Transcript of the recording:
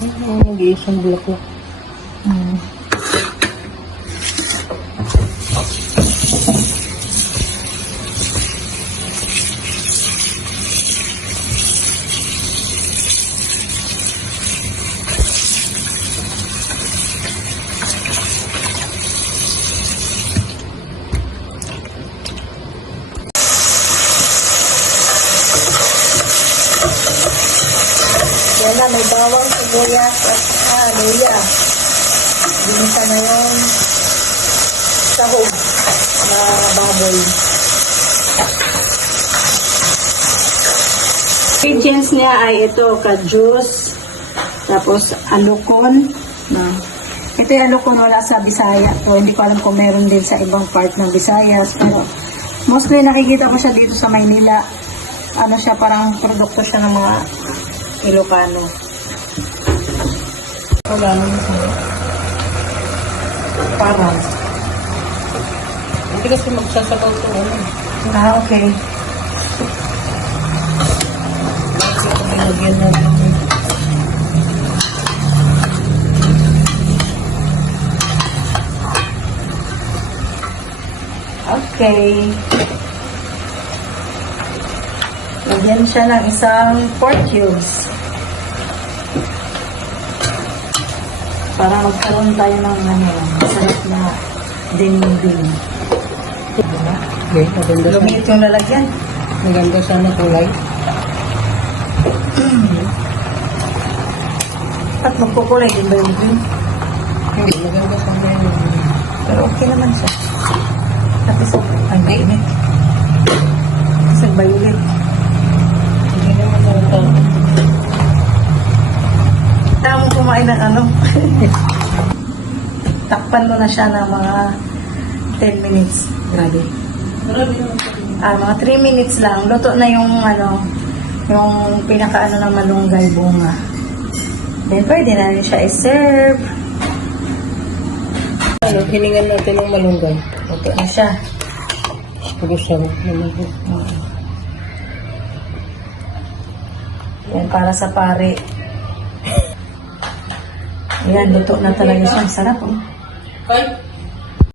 Ay, nag-iisang bulaklak. Hmm. Yan na, may bawang, sibuyas, at ah, luya. Ginisa na yung sahog na baboy. Ingredients niya ay ito, ka-juice, tapos alukon. Na, ito yung alukon wala sa Bisaya. So, hindi ko alam kung meron din sa ibang part ng Visayas. Pero, mostly nakikita ko siya dito sa Maynila. Ano siya, parang produkto siya ng mga Ilocano. Wala naman sa Parang. Hindi kasi magsasabaw to ano. Ah, okay. Lagyan natin. Okay. Lagyan siya ng isang pork cubes. Para magkaroon tayo ng ano, masarap na dinding. Diba? Okay, maganda sana. Lumit yung lalagyan. Maganda sana kulay. At magkukulay din ba yung green? Hindi, maganda sana yung Pero okay naman siya. Tapos, ay, mainit. Kasi violet. Hindi naman ito. Mo kumain ng ano. Takpan mo na siya ng mga 10 minutes. Grabe. Ah, mga 3 minutes lang. Luto na yung ano, yung pinakaano ng malunggay bunga. Then, pwede na rin siya i-serve. Ano, hiningan natin ng malunggay. Luto na siya. Pugusan. Yan, para sa pare. Ayan, luto na talaga siya. Sarap, oh.